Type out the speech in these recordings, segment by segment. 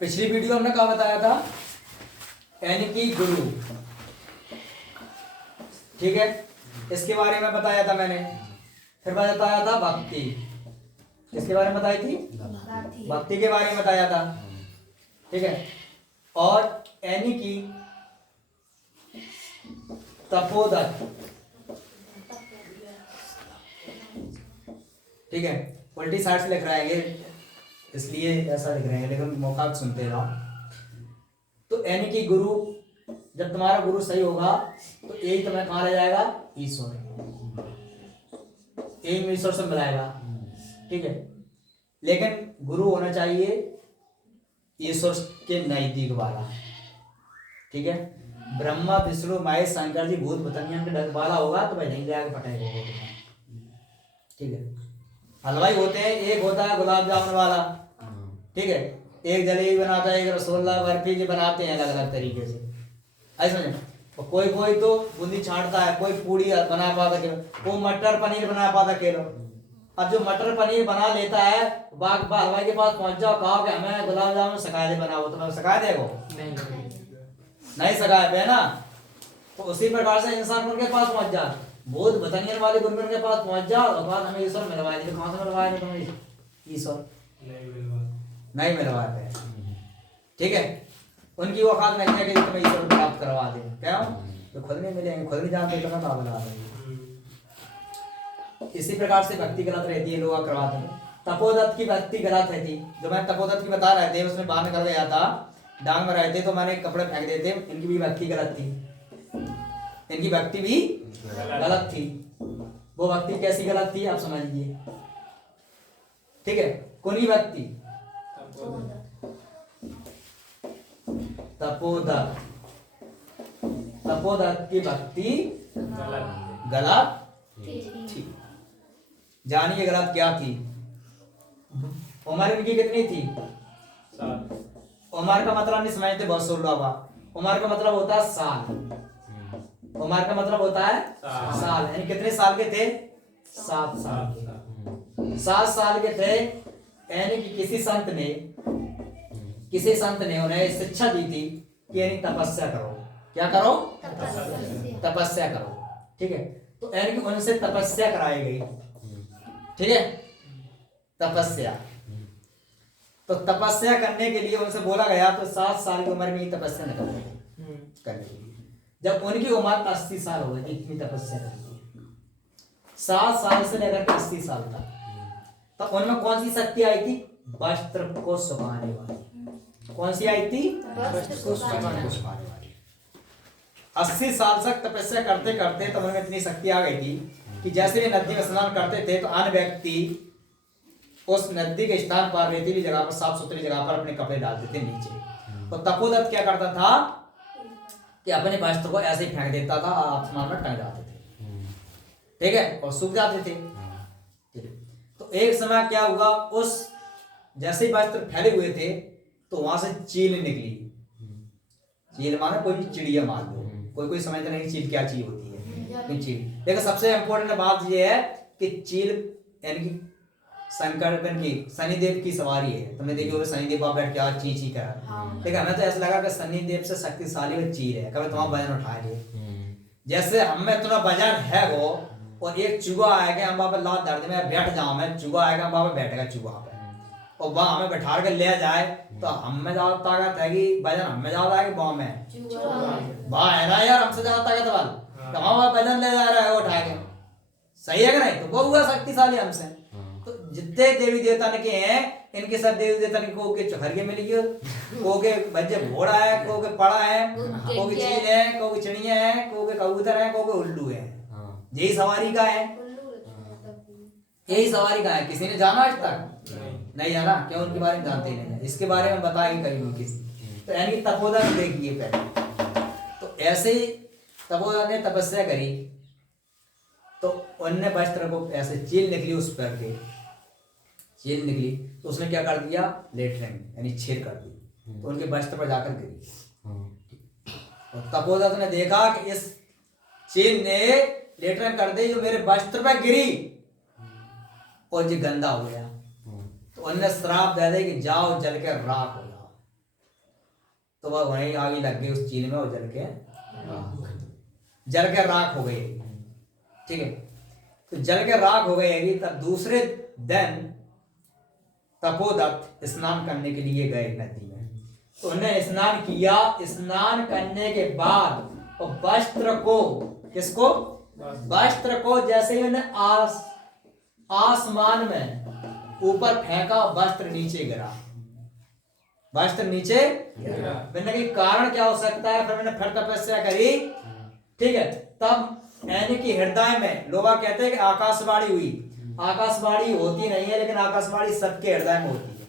पिछली वीडियो हमने क्या बताया था, यानी कि गुरु, ठीक है, इसके बारे में बताया था मैंने। फिर बताया था भक्ति, किसके बारे में बताई थी, भक्ति के बारे में बताया था, ठीक है। और यानी कि तपोदत्त, ठीक है, उल्टी साइड से लिख रहा है ये, इसलिए ऐसा लिख रहे हैं, लेकिन मौका सुनते रहो। तो यानी कि गुरु, जब तुम्हारा गुरु सही होगा तो एक तुम्हें कहाँ ले जाएगा, ईश्वर, एक ईश्वर से मिलाएगा, ठीक है। लेकिन गुरु होना चाहिए ईश्वर के नजदीक वाला, ठीक है। ब्रह्मा विष्णु महेश शंकर जी भूत भतनिया के डर वाला होगा तो भाई नहीं जाके पटेगा, ठीक है। हलवाई होते हैं, एक होता है गुलाब जामुन वाला, ठीक है, एक जलेबी बनाता है, एक रसगुल्ला बर्फी के बनाते हैं अलग अलग तरीके से, ऐसा नहीं। और कोई कोई तो बूंदी छांटता है, कोई पूड़ी बना पाता केलो, कोई मटर पनीर बना पाता केलो। अब जो मटर पनीर बना लेता है, हलवाई के पास पहुंच जाओ, कहो कि हमें गुलाब जामुन सिखा दे बनाओ, तो मैं सिखा देगो नहीं सिखाया पे ना। तो उसी प्रकार से इंसान उनके पास पहुंच जा, भूत भतनियन वाले गुरुजन के पास पहुंच जाओ और बाद हमें ईश्वर मिलवाए थे, कहां से मिलवाए थे तुम्हें ईश्वर, नहीं मिलवाते, ठीक है। उनकी औकात नहीं है कि तुम्हें ईश्वर प्राप्त करवा दे, क्यों, तो खुद नहीं मिलेंगे, खुद नहीं जानते तो ना बना देंगे। इसी प्रकार से भक्ति गलत रहती है, लोग करवाते हैं। तपोदत्त की भक्ति गलत रहती, जो मैं तपोदत्त की बता रहे थे, उसमें बाहर निकल गया था, डांग में रहे थे तो मैंने कपड़े फेंक देते, इनकी भी भक्ति गलत थी, इनकी भक्ति भी गलत थी। वो भक्ति कैसी गलत थी आप समझ लीजिए, ठीक है। कौन भक्ति, तपोदत्त, तपोदत्त की भक्ति गलत थी। जानिए गलत क्या थी। उम्र इनकी कितनी थी, उम्र का मतलब नहीं समझते, बहुत सोलह हुआ। उम्र का मतलब होता है साल, उम्र का मतलब होता है साल, यानी कितने साल के थे, 7 साल के, 7 साल के थे। यानी कि किसी संत ने उन्हें शिक्षा दी थी कि यानी तपस्या करो, क्या करो, तपस्या करो, ठीक है। तो यानी कि उनसे तपस्या कराई गई, ठीक है, तपस्या। तो तपस्या करने के लिए उनसे बोला गया, तो 7 साल की उम्र में ही तपस्या न करने के लिए। जब उनकी उम्र 80 साल हो गई, इतनी तपस्या करनी, 7 साल से लेकर के 80 साल तक, तो उनमें कौन सी शक्ति आई थी, वस्त्र को सुखाने वाली। कौन सी आई थी, वस्त्र को सुखाने वाली। 80 साल तक तपस्या करते करते तो उनमें इतनी शक्ति आ गई थी कि जैसे वे नदी में स्नान करते थे तो अन्य व्यक्ति उस नदी के स्थान पर रेतीली जगह पर, साफ सुथरी जगह पर अपने कपड़े डालते थे नीचे। तो तपोदत्त क्या करता था कि अपने वस्त्र को ऐसे ही फेंक देता था, आसमान में टंग जाते थे, ठीक है, और सूख जाते थे, ठीक है। तो एक समय क्या हुआ, उस जैसे ही वस्त्र फैले हुए थे तो वहां से चील निकली। चील माने कोई भी चिड़िया मान लो, कोई समझता नहीं चील क्या चीज होती है, चील। लेकिन सबसे इंपॉर्टेंट बात यह है कि चील यानी कि शंकर की, शनिदेव की सवारी है। तुमने देखी होगी शनिदेव आप बैठ क्या ची कर, ठीक है। हमें तो ऐसा लगा कि शनिदेव से शक्तिशाली वो चील है, कभी तुम्हारा वजन उठा ले। जैसे हमें इतना वजन है वो, और एक चूहा आएगा हम वहां पर लात दर्द में बैठ जाऊं, मैं चूहा आएगा वहां पर बैठेगा चूहा पे, और वहां हमें बैठा के ले जाए तो हमें ज्यादा ताकत है कि वजन हमें ज्यादा है कि वहां में, वहां है ना यार, हमसे ज्यादा ताकत वाला, तो वहां वजन ले जा रहा है वो उठा के, सही है कि नहीं। तो वो हुआ शक्तिशाली हमसे। तो जितने देवी देवता के हैं, इनके सब देवी देवता को के चौहरगे मिल गए, को के बच्चे घोड़ा है, को के पड़ा है, को के चील है, को के चिड़िया है, को के कबूतर है, को के उल्लू है। यही सवारी का है, यही सवारी का है। किसी ने जाना आज तक नहीं जाना, क्यों, उनके बारे में जानते नहीं है, इसके बारे में बताएंगे कहीं भी किसी। तो यानी तपोदत्त देखिए पहले, तो ऐसे ही तपोदत्त ने तपस्या करी, तो उनने वस्त्र को ऐसे चील निकली, उस पर के चील निकली, तो उसने क्या कर दिया, लेटरिंग यानी छेद कर दी, तो उनके वस्त्र पर जाकर गिरी। और तपोदत्त ने देखा कि इस चील ने लेटरिंग कर दी जो मेरे वस्त्र पर गिरी और ये गंदा हो गया, तो उन्होंने श्राप दे दिया कि जाओ जल के राख हो जाओ, तो वह वहीं आगे लग गई उस चील में और जल के राख हो गई। ठीक है, तो जल के राख हो गई। तब दूसरे दिन तपोदत्त स्नान करने के लिए गए नदी में। तो उन्हें स्नान किया। स्नान करने के बाद वस्त्र को, किसको? वस्त्र को जैसे ही उन्हें आसमान में ऊपर फेंका, वस्त्र नीचे गिरा। वस्त्र नीचे गिरा। मैंने कहा कारण क्या हो सकता है? फिर मैंने फिर तपस्या करी। ठीक है, तब यानी कि हृदय में, लोग कहते हैं कि आकाशवाणी हुई। आकाशवाणी होती नहीं है, लेकिन आकाशवाणी सबके हृदय में होती है।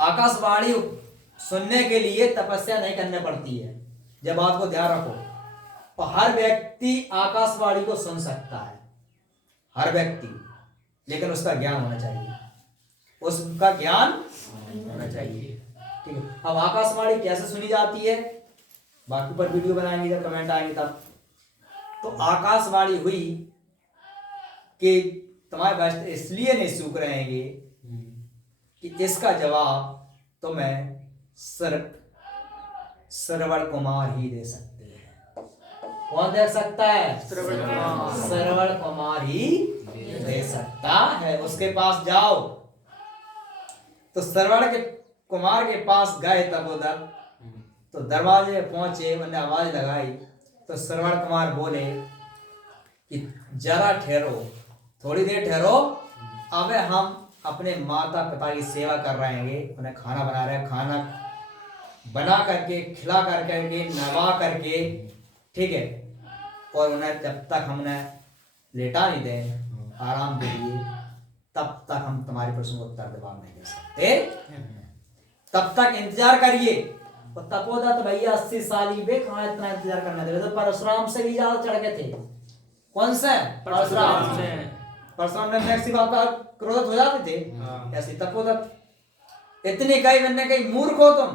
आकाशवाणी सुनने के लिए तपस्या नहीं करनी पड़ती है, जब बात को ध्यान रखो। और हर व्यक्ति आकाशवाणी को सुन सकता है, हर व्यक्ति, लेकिन उसका ज्ञान होना चाहिए। उसका ज्ञान होना चाहिए। ठीक है, अब आकाशवाणी कैसे सुनी जाती है, बाकी पर वीडियो बनाएंगे जब कमेंट आएंगे तब। तो आकाशवाणी हुई कि तुम्हारे वस्त्र इसलिए नहीं सूख रहेंगे कि इसका जवाब तुम्हें सिर्फ श्रवण कुमार ही दे सकते हैं। कौन दे सकता है? श्रवण कुमार ही दे सकता है। उसके पास जाओ। तो श्रवण के कुमार के पास गए तपोदत्त। तो दरवाजे पहुंचे, उन्होंने आवाज लगाई। तो श्रवण कुमार बोले कि जरा ठहरो, थोड़ी देर ठहरो, अब हम अपने माता पिता की सेवा कर रहे हैं। उन्हें खाना बना रहे हैं, खाना बना करके, खिला करके, नवा करके, ठीक है, और उन्हें जब तक हमने लेटा नहीं दें आराम के लिए, तब तक हम तुम्हारे प्रश्न को उत्तर जवाब नहीं दे सकते। तब तक इंतजार करिए। और तपोदत्त भैया 80 साल ही वे कहाँ इतना इंतजार करना थे? तो परशुराम से भी ज्यादा चढ़ गए थे। कौन से? परशुराम से। परशुराम ने नेक्स्ट बात पर क्रोधित हो जाते थे, ऐसे तपोदत्त इतनी कही। मैंने कही मूर्ख हो तुम।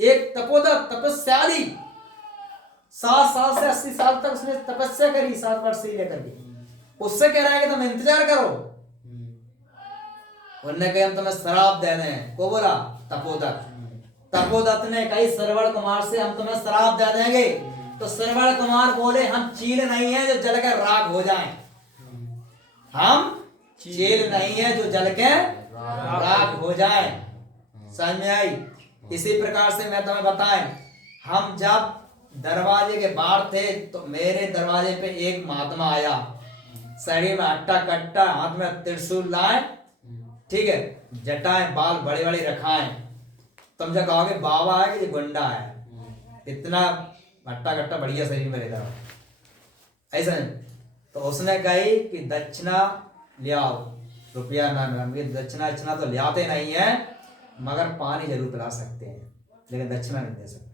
एक तपोदत्त तपस्याली 7 साल से 80 साल तक उसने तपस्या करी, 7 वर्ष से लेकर के। उससे कह रहा है कि तुम इंतजार करो। उन्होंने कहा हम तुम्हें शराब दे दें। को बोला? तपोदत्त। तपोदत्त ने कही श्रवण कुमार से हम तुम्हें शराब दे देंगे। तो श्रवण कुमार बोले हम चील नहीं है जो जल के राख हो जाएं। हम चील नहीं है जो जल के राख हो जाएं। समझ में आई? इसी प्रकार से मैं तुम्हें बताएं, हम जब दरवाजे के बाहर थे तो मेरे दरवाजे पे एक महात्मा आया, शरीर में हट्टा कट्टा, हाथ में त्रिशूल लाए, ठीक है, जटाएं बाल बड़े बड़े रखाएं। तुम जो कहोगे बाबा है कि गुंडा है, इतना हट्टा कट्टा बढ़िया शरीर में रहता है ऐसा। तो उसने कही कि दक्षिणा ले आओ, रुपया ना मिला। दक्षिणा तो ले आते नहीं है, मगर पानी जरूर पिला सकते हैं, लेकिन दक्षिणा नहीं दे सकते।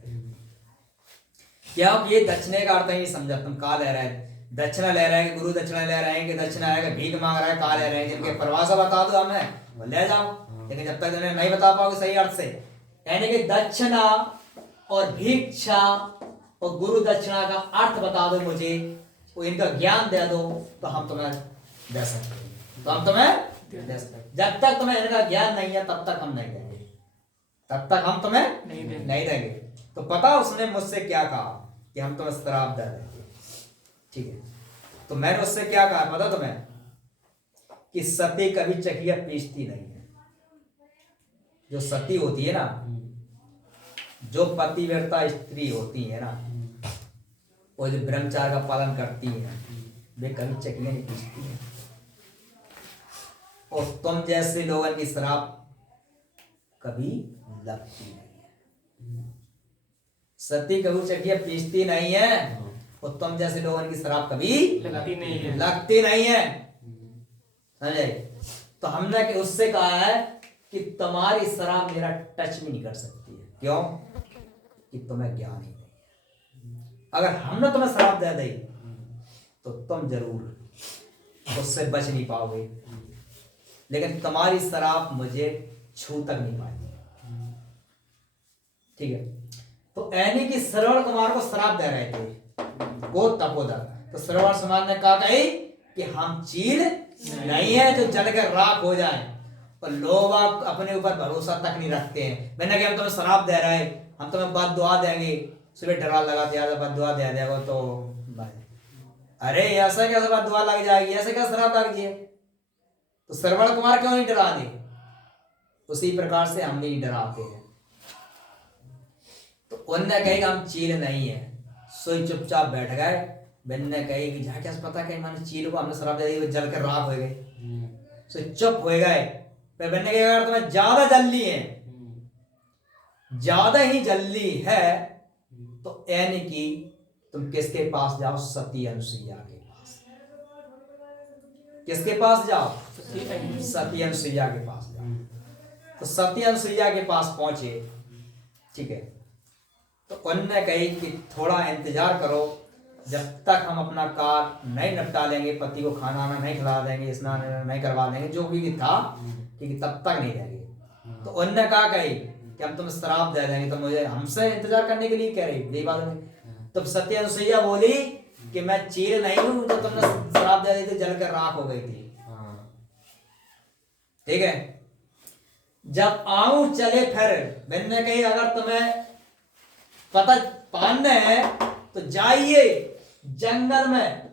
क्या आप ये दक्षिणे का अर्थ नहीं समझा? तुम कहा ले रहे हैं दक्षिणा ले रहे हैं, गुरु दक्षिणा ले रहे हैं कि दक्षिणा है कि भीख मांग रहे हैं, कहा ले रहे हैं? जिनके परिभाषा बता दो हमें, वो ले जाओ। लेकिन जब तक उन्हें नहीं बता पाओगे सही अर्थ से, यानी कि दक्षिणा और भिक्षा और गुरु दक्षिणा का अर्थ बता दो मुझे, वो इनका ज्ञान दे दो, तो हम तुम्हें दे सकते हैं। तो हम तुम्हें दे सकते हैं। जब तक तुम्हें इनका ज्ञान नहीं है तब तक हम नहीं देंगे, तब तक हम तुम्हें नहीं देंगे। तो पता उसने मुझसे क्या कहा कि हम तुम्हें शराब दे देंगे। ठीक है, तो मैंने उससे क्या कहा पता तुम्हें? कि सती कभी चकिया पीसती नहीं है। जो सती होती है ना, जो पतिव्रता स्त्री होती है ना, वो जो ब्रह्मचार्य का पालन करती है, वे कभी चकिया नहीं पीसती है। और तुम जैसे लोगों की शराब कभी लगती नहीं है। सती कभी चकिया पीसती नहीं है, और तुम जैसे लोगों की शराब कभी लगती नहीं है। समझे? तो हमने कि उससे कहा है कि तुम्हारी शराब मेरा टच भी नहीं कर सकती है। क्यों? कि तुम्हें ज्ञान ही नहीं है। अगर हमने तुम्हें शराब दे दी तो तुम जरूर उससे बच नहीं पाओगे, लेकिन तुम्हारी शराब मुझे छू तक नहीं पाएगी। ठीक है, तो ऐनी की श्रवण कुमार को शराब दे रहे थे वो तपोदत्त। तो श्रवण कुमार ने कहा कही कि हम चील नहीं है जो जल के राख हो जाए। और लोग आप अपने ऊपर भरोसा तक नहीं रखते हैं। मैंने कहा हम तुम्हें शराब दे रहे हैं, हम तुम्हें बद दुआ देंगे, सुबह डरा लगा दिया बद दुआ दे देगा तो भाई, अरे ऐसा कैसे बद दुआ लग जाएगी, ऐसे क्या शराब लग जाए, तो श्रवण कुमार क्यों नहीं डरा दे? उसी प्रकार से हम नहीं डराते हैं। तो उनने कही हम चील नहीं है, सोई चुपचाप बैठ गए। बहन ने कही कि जा क्या पता कहीं मैंने चील को हमने शराब दे दी, जल कर राख हो गए, सो चुप हो गए। फिर बहन ने कही अगर तुम्हें ज्यादा जल्दी है, ज्यादा ही जल्दी है तो यानी कि तुम किसके पास जाओ? सती अनुसुईया के पास। किसके पास जाओ? सती अनुसुईया के पास जाओ। तो सती अनुसुईया के पास पहुंचे, ठीक है। तो उन्होंने कही कि थोड़ा इंतजार करो, जब तक हम अपना कार्य नहीं निपटा लेंगे, पति को खाना आना नहीं खिला देंगे, स्नान नहीं करवा देंगे, जो भी था, ठीक है, तब तक नहीं देंगे। तो उन्होंने कहा कही कि हम तुम्हें श्राप दे देंगे, तो मुझे हमसे इंतजार करने के लिए कह रही, यही बात नहीं। तो सती अनुसुईया बोली कि मैं चील नहीं हूं जो तुमने श्राप दे दी थी, जल कर राख हो गई थी। ठीक है। जब आऊं चले फिर, मैंने कही अगर तुम्हें पता पाना है तो जाइए जंगल में,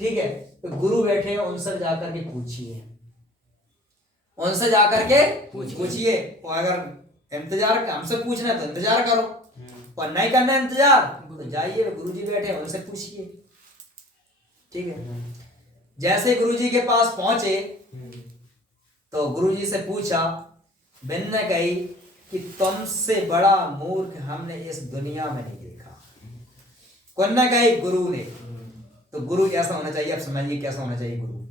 ठीक है। तो गुरु बैठे हैं, उनसे जाकर के पूछिए, उनसे जाकर के पूछिए। और अगर इंतजार हमसे पूछना है तो इंतजार करो, और नहीं करना है इंतजार तो जाइए, गुरु जी बैठे हैं, उनसे पूछिए, ठीक है। जैसे गुरु जी के पास पहुंचे तो गुरु जी से पूछा, बहन ने कही कि तुमसे बड़ा मूर्ख हमने इस दुनिया में नहीं देखा। कौन ने कही? गुरु ने। तो गुरु कैसा होना चाहिए, आप समझिए कैसा होना चाहिए गुरु।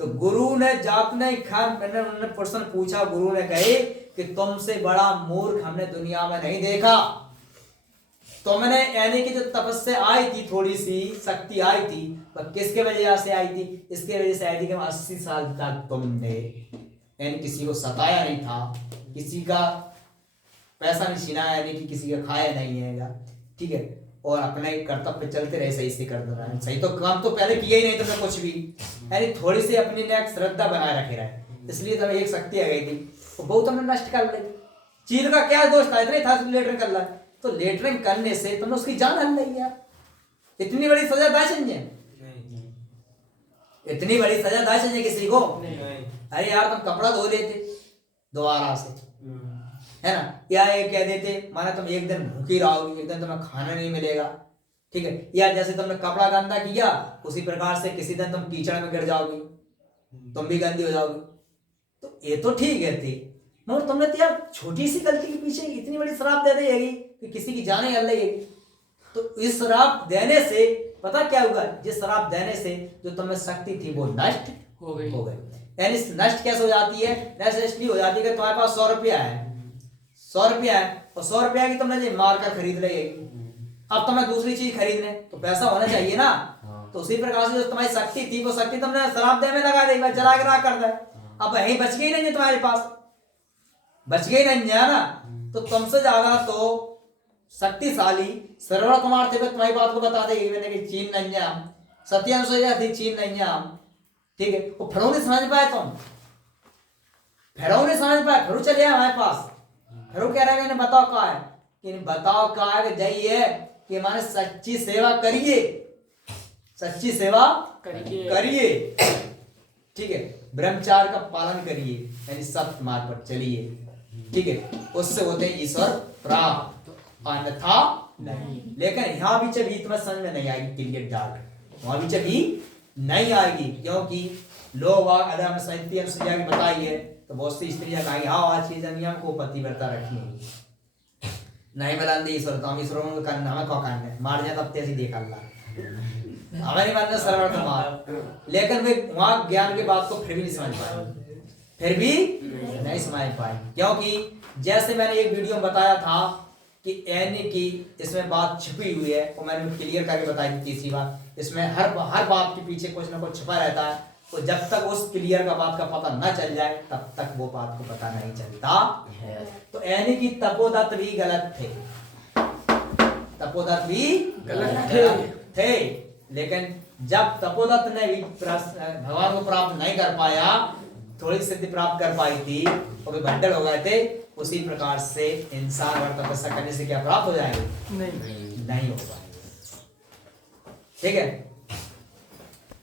तो गुरु ने जाप ने खान मैंने उन्होंने प्रश्न पूछा, गुरु ने कहे कि तुमसे बड़ा मूर्ख हमने दुनिया में नहीं देखा। तुमने यानी कि जो तपस्या आई थी, थोड़ी सी शक्ति आई थी, पर किसके वजह से आई थी? इसके वजह से आई थी कि 80 साल तक तुमने यानी किसी को सताया नहीं था, किसी का पैसा नहीं छीना, यानी कि किसी का खाया नहीं है, ठीक है, और अपने कर्तव्य पे चलते रहे, सही से करते रहे। सही तो काम तो पहले किया ही नहीं तुमने कुछ भी, यानी थोड़ी सी अपनी ने एक श्रद्धा बनाए रखे रहे, इसलिए तुम्हें एक शक्ति आ गई थी, तो बहुत तुमने नष्ट कर ली। चील का क्या दोष था? इतना ही था लेटरिंग कर रहा, तो लेटरिंग करने से तुमने उसकी जान हल ली यार। इतनी बड़ी सजा दा चाहिए? इतनी बड़ी सजा दा चाहिए किसी को? अरे यार तुम कपड़ा धो लेते दोबारा से, है ना, या ये कह देते माना तुम एक दिन भूखी रहोगी, एक दिन तुम्हें खाना नहीं मिलेगा, ठीक है, या जैसे तुमने कपड़ा गंदा किया उसी प्रकार से किसी दिन तुम कीचड़ में गिर जाओगी, तुम भी गंदी हो जाओगी। तो ये तो ठीक है थी, मगर तुमने तो यार छोटी सी गलती के पीछे इतनी बड़ी श्राप दे देगी कि किसी की जान ही हल जाएगी। तो इस श्राप देने से पता क्या होगा? जिस श्राप देने से जो तुम्हें शक्ति थी वो नष्ट हो गई। यानी नष्ट कैसे हो जाती है? नष्ट इसलिए हो जाती है कि तुम्हारे पास 100 रुपया है, 100 रुपया है, और 100 रुपया की तुमने जी मार कर खरीद ली, अब तुम्हें दूसरी चीज खरीदने तो पैसा होना चाहिए ना। तो उसी प्रकार से जो तुम्हारी शक्ति थी वो शक्ति तुमने शराब दे में लगा दी, जला के राख कर दे, अब यही बच गई नहीं है तुम्हारे पास, बच गई नहीं है ना। तो तुमसे ज्यादा तो शक्तिशाली श्रवण कुमार थे, तुम्हारी बात को बता देगी मैंने कि चीन नहीं है हम, सती अनुसुईया थी, चीन नहीं है हम, ठीक है। वो फिर नहीं समझ पाए, तुम फिर नहीं समझ पाए, फिर चले आए हमारे पास, फिर कह रहे हैं बताओ क्या है, कि बताओ क्या है, कि जाइए कि माने सच्ची सेवा करिए, सच्ची सेवा करिए, ठीक है, ब्रह्मचार्य का पालन करिए, यानी सत्य मार्ग पर चलिए, ठीक है, उससे होते हैं ईश्वर प्राप्त, अन्यथा नहीं। लेकिन यहाँ भी तुम्हें समझ में नहीं आएगी क्लियर डार्क, वहां भी नहीं आएगी, क्योंकि लोग अगर सती अनुसुईया की बताई है तो बहुत सी स्त्रियां कहेंगी हाँ आज चीज नियम को पतिव्रता रखनी नहीं मिलांदे ईश्वर, तो हम ईश्वर को करना हमें कौ करना मार जाए तब तेजी देख अल्लाह हमें नहीं मानना सर्वण तो मार। लेकिन वे वहां ज्ञान के बात को फिर भी नहीं समझ पाए, फिर भी नहीं समझ पाए, क्योंकि जैसे मैंने एक वीडियो में बताया था कि यानी कि इसमें बात छिपी हुई है, और मैंने क्लियर करके बताई थी तीसरी बार, इसमें हर बात के पीछे कुछ ना कुछ छिपा रहता है, तो जब तक उस क्लियर का बात का पता न चल जाए तब तक वो बात को पता नहीं चलता है। तो यानी कि तपोदत्त भी गलत थे, तपोदत्त भी गलत थे, लेकिन जब तपोदत्त ने भी भगवान को प्राप्त नहीं कर पाया थोड़ी सिद्धि प्राप्त कर पाई थी और वे भंडल हो गए थे, उसी प्रकार से इंसान और तपस्या करने से क्या प्राप्त हो जाएगा? नहीं हो पाएगा। ठीक है।